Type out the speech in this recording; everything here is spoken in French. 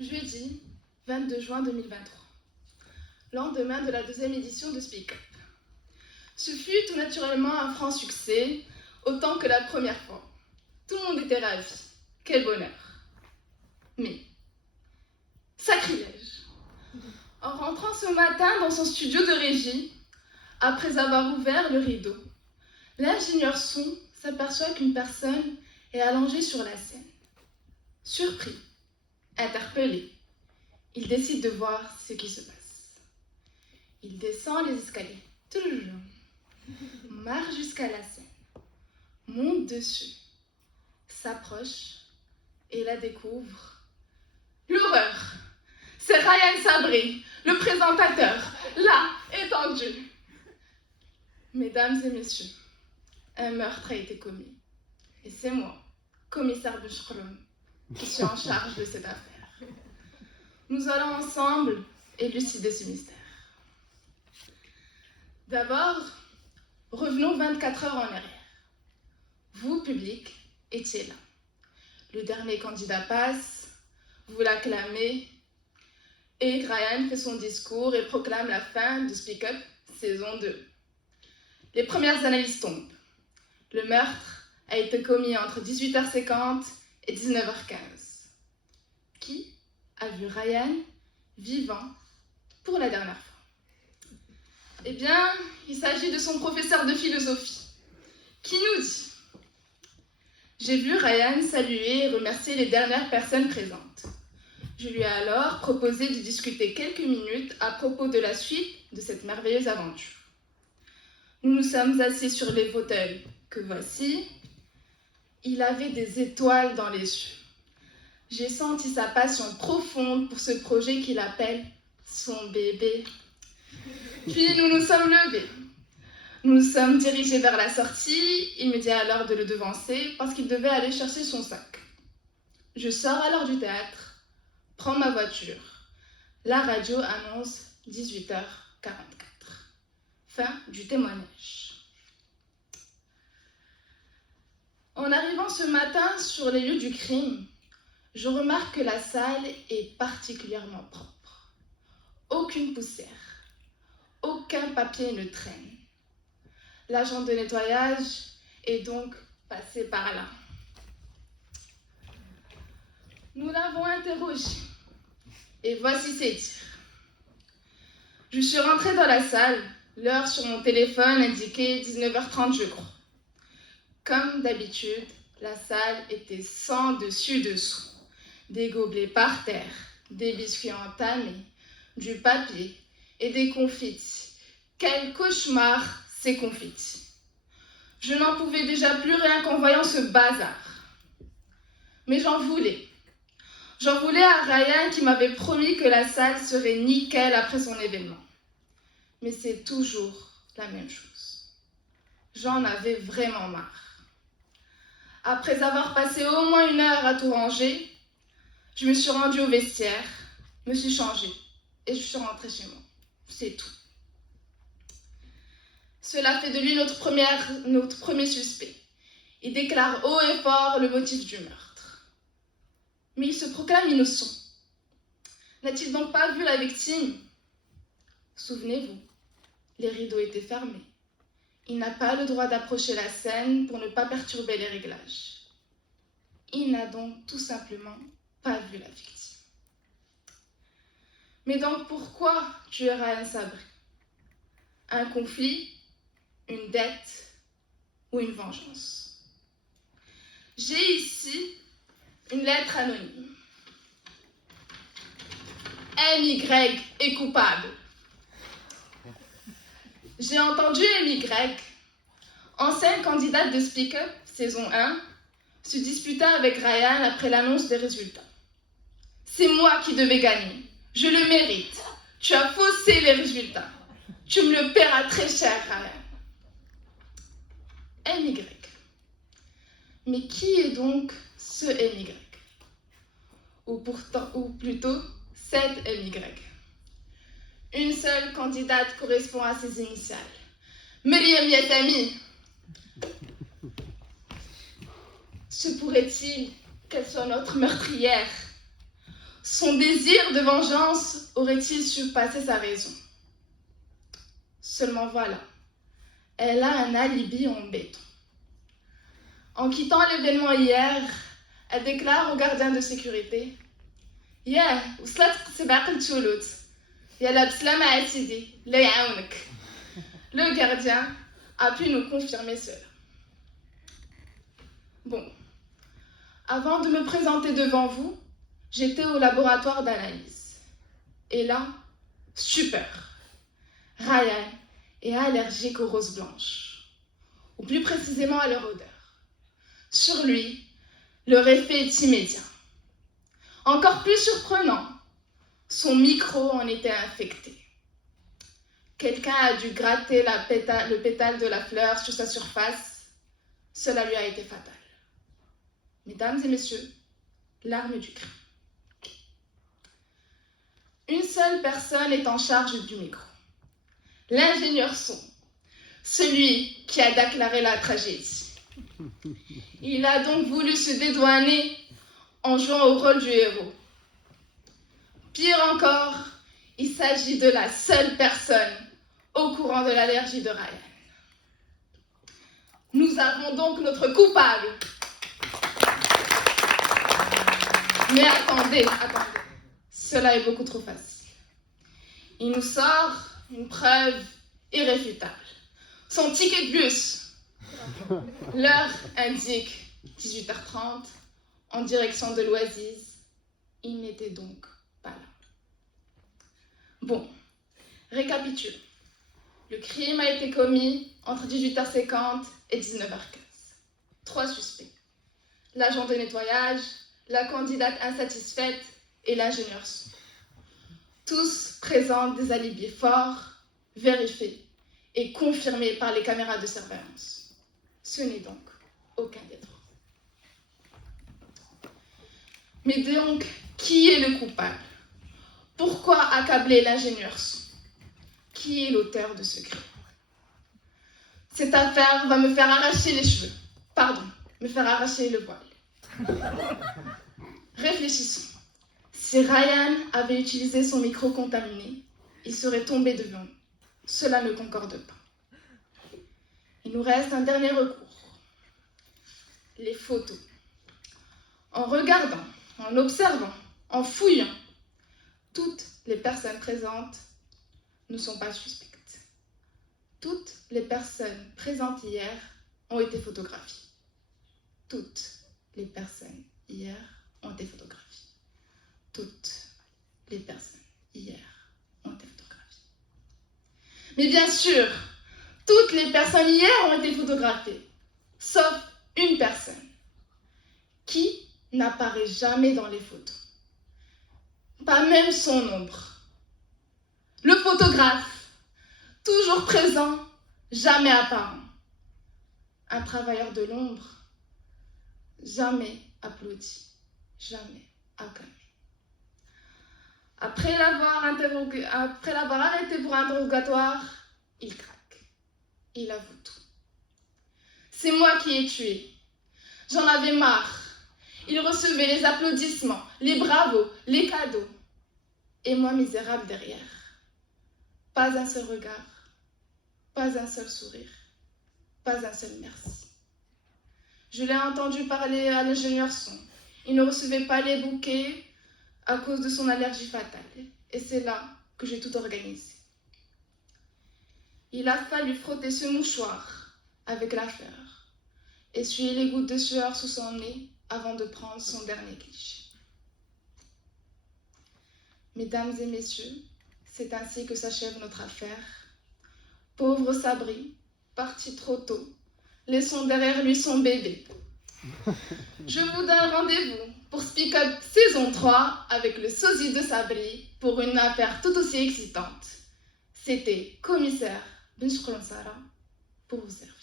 Jeudi 22 juin 2023, lendemain de la deuxième édition de Speak Up. Ce fut tout naturellement un franc succès, autant que la première fois. Tout le monde était ravi. Quel bonheur. Mais, sacrilège. En rentrant ce matin dans son studio de régie, après avoir ouvert le rideau, l'ingénieur son s'aperçoit qu'une personne est allongée sur la scène. Surpris, interpellé, il décide de voir ce qui se passe. Il descend les escaliers, marche jusqu'à la scène, monte dessus, s'approche et la découvre. L'horreur! C'est Ryan Sabri, le présentateur, là, étendu. Mesdames et messieurs, un meurtre a été commis. Et c'est moi, commissaire Bouchkroum, qui suis en charge de cette affaire. Nous allons ensemble élucider ce mystère. D'abord, revenons 24 heures en arrière. Vous, public, étiez là. Le dernier candidat passe, vous l'acclamez, et Ryan fait son discours et proclame la fin de Speak Up, saison 2. Les premières analyses tombent. Le meurtre a été commis entre 18h50 et 19h15. Qui a vu Ryan vivant pour la dernière fois? Eh bien, il s'agit de son professeur de philosophie, qui nous dit: j'ai vu Ryan saluer et remercier les dernières personnes présentes. Je lui ai alors proposé de discuter quelques minutes à propos de la suite de cette merveilleuse aventure. Nous nous sommes assis sur les fauteuils que voici. Il avait des étoiles dans les yeux. J'ai senti sa passion profonde pour ce projet qu'il appelle son bébé. Puis nous nous sommes levés. Nous nous sommes dirigés vers la sortie. Il me dit alors de le devancer parce qu'il devait aller chercher son sac. Je sors alors du théâtre, prends ma voiture. La radio annonce 18h44. Fin du témoignage. En arrivant ce matin sur les lieux du crime, je remarque que la salle est particulièrement propre. Aucune poussière, aucun papier ne traîne. L'agent de nettoyage est donc passé par là. Nous l'avons interrogé et voici ses dires. Je suis rentrée dans la salle, l'heure sur mon téléphone indiquait 19h30 je crois. Comme d'habitude, la salle était sans dessus-dessous. Des gobelets par terre, des biscuits entamés, du papier et des confitis. Quel cauchemar ces confitis! Je n'en pouvais déjà plus rien qu'en voyant ce bazar. Mais j'en voulais. J'en voulais à Ryan qui m'avait promis que la salle serait nickel après son événement. Mais c'est toujours la même chose. J'en avais vraiment marre. Après avoir passé au moins 1 heure à tout ranger, je me suis rendue au vestiaire, me suis changée et je suis rentrée chez moi. C'est tout. Cela fait de lui notre premier suspect. Il déclare haut et fort le motif du meurtre. Mais il se proclame innocent. N'a-t-il donc pas vu la victime? Souvenez-vous, les rideaux étaient fermés. Il n'a pas le droit d'approcher la scène pour ne pas perturber les réglages. Il n'a donc tout simplement pas vu la victime. Mais donc pourquoi tuer Ryan Sabri? Un conflit, une dette ou une vengeance? J'ai ici une lettre anonyme. MY est coupable. J'ai entendu MY, ancienne candidate de Speak Up, saison 1, se disputer avec Ryan après l'annonce des résultats. C'est moi qui devais gagner. Je le mérite. Tu as faussé les résultats. Tu me le paieras très cher, Ryan. MY. Mais qui est donc ce MY? Ou plutôt cette MY. Une seule candidate correspond à ses initiales. Myriam Yatami. Se pourrait-il qu'elle soit notre meurtrière? Son désir de vengeance aurait-il surpassé sa raison? Seulement voilà, elle a un alibi en béton. En quittant l'événement hier, elle déclare au gardien de sécurité: Yeah, وصلت سبعة تولوت. يلا بسلامة يا سيدي لا يعاونك. Le gardien a pu nous confirmer cela. Bon, avant de me présenter devant vous, j'étais au laboratoire d'analyse. Et là, super. Ryan est allergique aux roses blanches, ou plus précisément à leur odeur. Sur lui, leur effet est immédiat. Encore plus surprenant, son micro en était infecté. Quelqu'un a dû gratter le pétale de la fleur sur sa surface. Cela lui a été fatal. Mesdames et messieurs, l'arme du crime. Une seule personne est en charge du micro. L'ingénieur son, celui qui a déclaré la tragédie. Il a donc voulu se dédouaner en jouant au rôle du héros. Pire encore, il s'agit de la seule personne au courant de l'allergie de Ryan. Nous avons donc notre coupable. Mais attendez, cela est beaucoup trop facile. Il nous sort une preuve irréfutable. Son ticket de bus. L'heure indique 18h30 en direction de l'Oasis. Il n'était donc pas là. Bon, récapitulons. Le crime a été commis entre 18h50 et 19h15. 3 suspects. L'agent de nettoyage, la candidate insatisfaite et l'ingénieur son. Tous présentent des alibis forts, vérifiés et confirmés par les caméras de surveillance. Ce n'est donc aucun des trois. Mais donc, qui est le coupable? Pourquoi accabler l'ingénieur son? Qui est l'auteur de ce crime? Cette affaire va me faire arracher les cheveux. Pardon, me faire arracher le voile. Réfléchissons. Si Ryan avait utilisé son micro contaminé, il serait tombé devant nous. Cela ne concorde pas. Il nous reste un dernier recours. Les photos. En regardant, en observant, en fouillant, toutes les personnes présentes ne sont pas suspectes. Toutes les personnes présentes hier ont été photographiées. Toutes les personnes hier ont été photographiées. Toutes les personnes hier ont été photographiées. Mais bien sûr, toutes les personnes hier ont été photographiées, sauf une personne qui n'apparaît jamais dans les photos. Pas même son ombre. Le photographe, toujours présent, jamais apparent. Un travailleur de l'ombre, jamais applaudi, jamais acclamé. Après l'avoir arrêté pour interrogatoire, il craque. Il avoue tout. C'est moi qui ai tué. J'en avais marre. Il recevait les applaudissements, les bravos, les cadeaux. Et moi, misérable derrière. Pas un seul regard, pas un seul sourire, pas un seul merci. Je l'ai entendu parler à l'ingénieur son. Il ne recevait pas les bouquets à cause de son allergie fatale. Et c'est là que j'ai tout organisé. Il a fallu frotter ce mouchoir avec la fleur, essuyer les gouttes de sueur sous son nez avant de prendre son dernier cliché. Mesdames et messieurs, c'est ainsi que s'achève notre affaire. Pauvre Sabri, parti trop tôt, laissons derrière lui son bébé. Je vous donne rendez-vous pour Speak Up saison 3 avec le sosie de Sabri pour une affaire tout aussi excitante. C'était Commissaire Ben Shukran Sara pour vous servir.